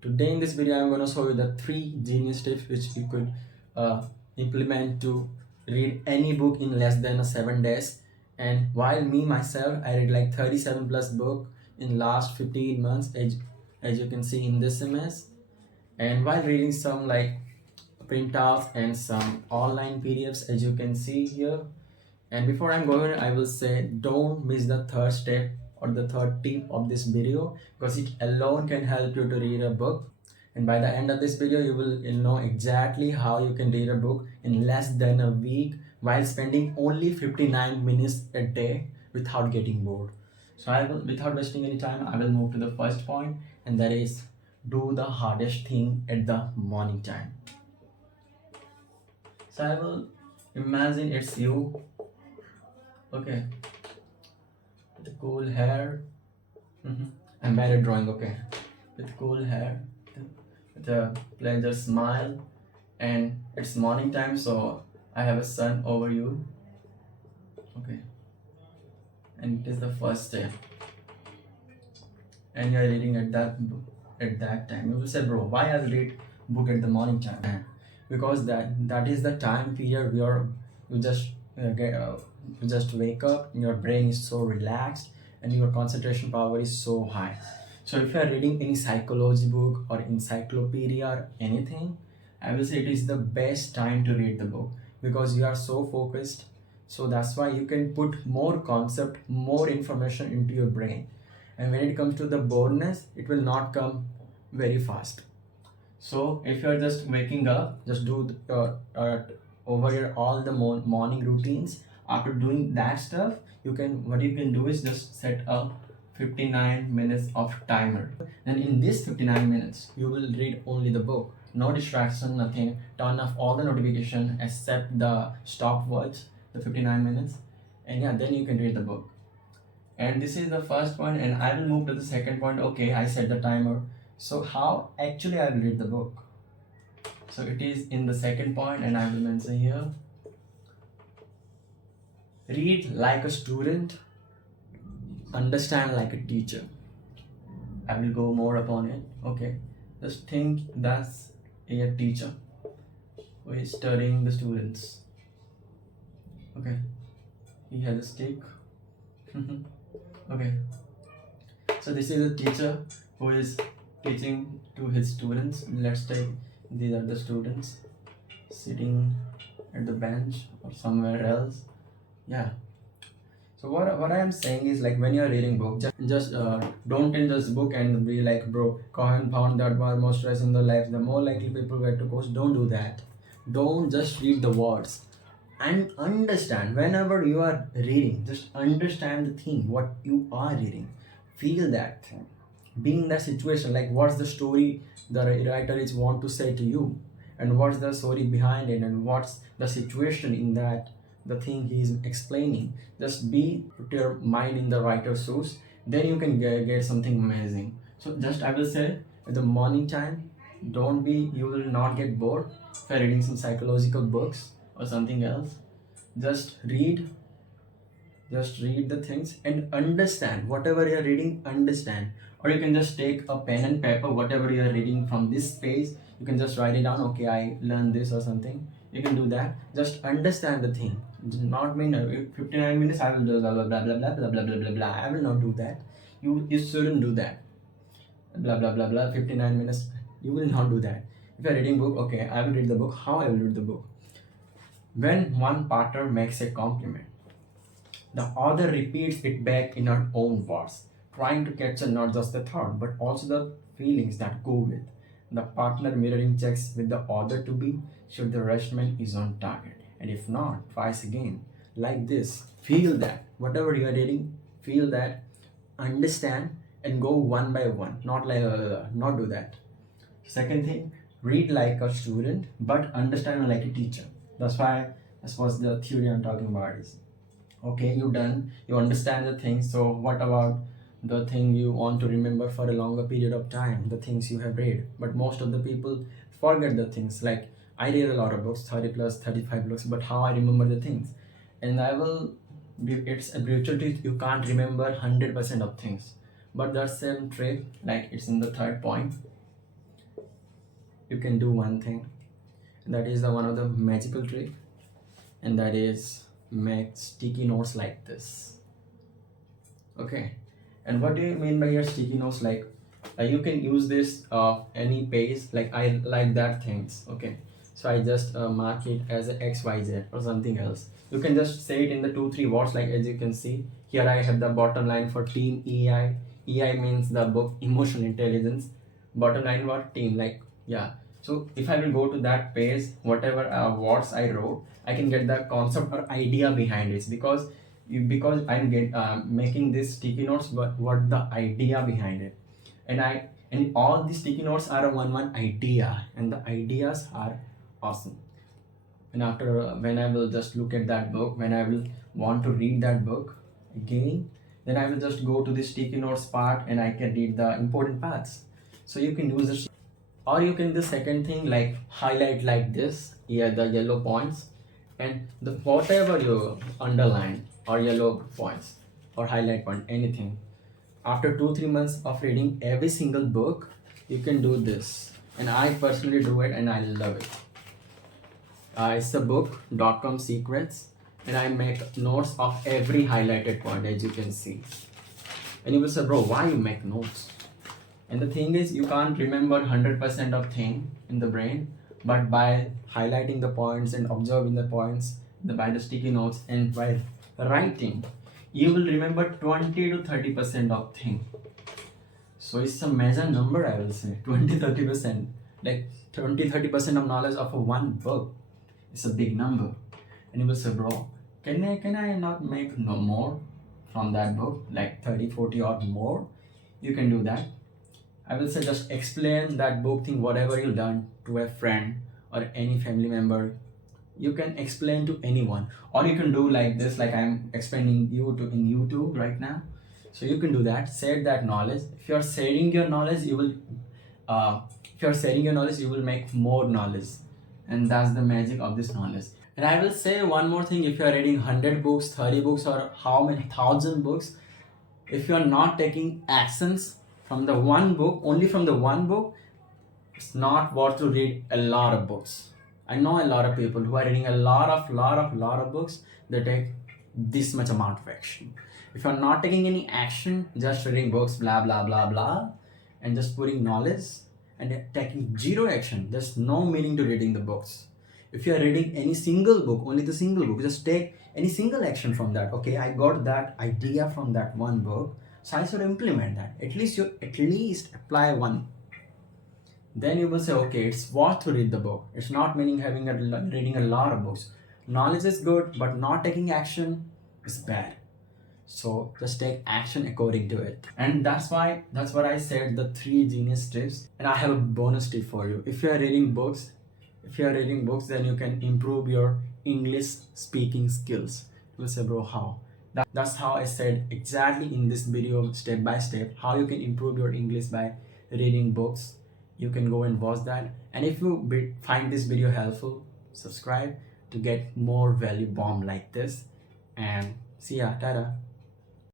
Today in this video, I'm going to show you the 3 genius tips which you could implement to read any book in less than 7 days. And while me myself, I read like 37 plus book in last 15 months, as you can see in this image. And while reading some like printouts and some online PDFs, as you can see here. And before I'm going, I will say don't miss the third step or the third tip of this video, because it alone can help you to read a book. And by the end of this video, you will know exactly how you can read a book in less than a week while spending only 59 minutes a day without getting bored. So I will, without wasting any time, I will move to the first point, and that is do the hardest thing at the morning time. So I will imagine it's you, okay, with cool hair. I'm bad at drawing, okay. With cool hair, with a pleasure smile, and it's morning time, so I have a sun over you, okay. And it is the first day, and you're reading at that time. You will say, bro, why I read book at the morning time? Because that is the time period where you just you just wake up, and your brain is so relaxed and your concentration power is so high. So if you are reading any psychology book or encyclopedia or anything, I will say it is the best time to read the book, because you are so focused. So that's why you can put more concept, more information into your brain. And when it comes to the boredness, it will not come very fast. So if you're just waking up, just do over your all the morning routines. After doing that stuff, what you can do is just set a 59 minutes of timer. And in this 59 minutes, you will read only the book. No distraction, nothing. Turn off all the notification except the stopwatch, the 59 minutes. And yeah, then you can read the book. And this is the first point, and I will move to the second point. Okay, I set the timer. So how actually I will read the book? So it is in the second point, and I will mention here. Read like a student, understand like a teacher. I will go more upon it. Okay, just think that's a teacher who is studying the students. Okay, he has a stick. Okay, so this is a teacher who is teaching to his students. Let's take these are the students sitting at the bench or somewhere else. Yeah. So what I am saying is, like, when you're reading book, just don't end this book and be like, bro, Cohen found that one more stress in the life, the more likely people get to coach. Don't do that. Don't just read the words, and understand whenever you are reading. Just understand the thing what you are reading. Feel that thing. Be in that situation. Like, what's the story the writer is want to say to you, and what's the story behind it, and what's the situation in that the thing he is explaining. Just put your mind in the writer's shoes, then you can get something amazing. So just I will say, at the morning time, you will not get bored by reading some psychological books or something else. Just read the things and understand whatever you're reading. Understand. Or you can just take a pen and paper, whatever you're reading from this page, you can just write it down. Okay, I learned this or something. You can do that. Just understand the thing. Not mean 59 minutes I will do blah blah blah blah blah blah blah blah blah blah. I will not do that. You shouldn't do that. Blah blah blah blah 59 minutes. You will not do that. If you're reading book, okay, I will read the book. How I will read the book? When one partner makes a compliment, the author repeats it back in her own words, trying to capture not just the thought but also the feelings that go with. The partner mirroring checks with the author to be sure the restatement is on target, and if not, twice again. Like this. Feel that. Whatever you are reading, feel that, understand, and go one by one. Not like not do that. Second thing, read like a student but understand like a teacher. That's was the theory I'm talking about is, okay, you understand the thing, so what about the thing you want to remember for a longer period of time, the things you have read? But most of the people forget the things. Like, I read a lot of books, 30 plus 35 books, but how I remember the things? And it's a brutal truth, you can't remember 100% of things. But that same trick, like, it's in the third point. you can do one thing, and that is the one of the magical trick, and that is make sticky notes like this. Okay, and what do you mean by your sticky notes? Like you can use this any page, like I like that things. Okay, so I just mark it as a XYZ or something else. You can just say it in the 2-3 words, like as you can see here I have the bottom line for team EI. EI means the book emotional intelligence, bottom line for team, like yeah. So if I will go to that page, whatever words I wrote, I can get the concept or idea behind it, because I'm making this sticky notes, but what the idea behind it, and all the sticky notes are one idea, and the ideas are awesome. And after when I will just look at that book, when I will want to read that book again, then I will just go to the sticky notes part and I can read the important parts. So you can use it, or you can do second thing, like highlight like this, yeah, the yellow points, and the whatever you underline or yellow points or highlight point, anything. After 2-3 months of reading every single book, you can do this, and I personally do it and I love it. It's the book.com secrets, and I make notes of every highlighted point, as you can see. And you will say, bro, why you make notes? And the thing is, you can't remember 100% of thing in the brain, but by highlighting the points and observing the points by the sticky notes and by writing, you will remember 20 to 30% of thing. So it's a major number, I will say 20-30%. Like 20-30% of knowledge of one book. It's a big number. And you will say, bro, can I not make no more from that book, like 30-40 or more? You can do that. I will say just explain that book thing, whatever you done, to a friend or any family member. You can explain to anyone, or you can do like this, like I'm explaining you to in YouTube right now. So you can do that, share that knowledge. If you're sharing your knowledge, you will make more knowledge, and that's the magic of this knowledge. And I will say one more thing: if you're reading 100 books, 30 books, or how many 1,000 books, if you're not taking actions from the one book, only from the one book, it's not worth to read a lot of books. I know a lot of people who are reading a lot of books. They take this much amount of action. If you're not taking any action, just reading books, blah blah blah blah, and just putting knowledge and taking zero action, there's no meaning to reading the books. If you're reading any single book, only the single book, just take any single action from that. Okay, I got that idea from that one book, so I should implement that. At least apply one. Then you will say, okay, it's worth to read the book. It's not meaning reading a lot of books. Knowledge is good, but not taking action is bad. So just take action according to it. And that's what I said, the 3 genius tips. And I have a bonus tip for you. If you are reading books, then you can improve your English speaking skills. You will say, bro, how? That's how I said exactly in this video, step by step, how you can improve your English by reading books. You can go and watch that. And if you find this video helpful, subscribe to get more value bomb like this. And see ya, tada.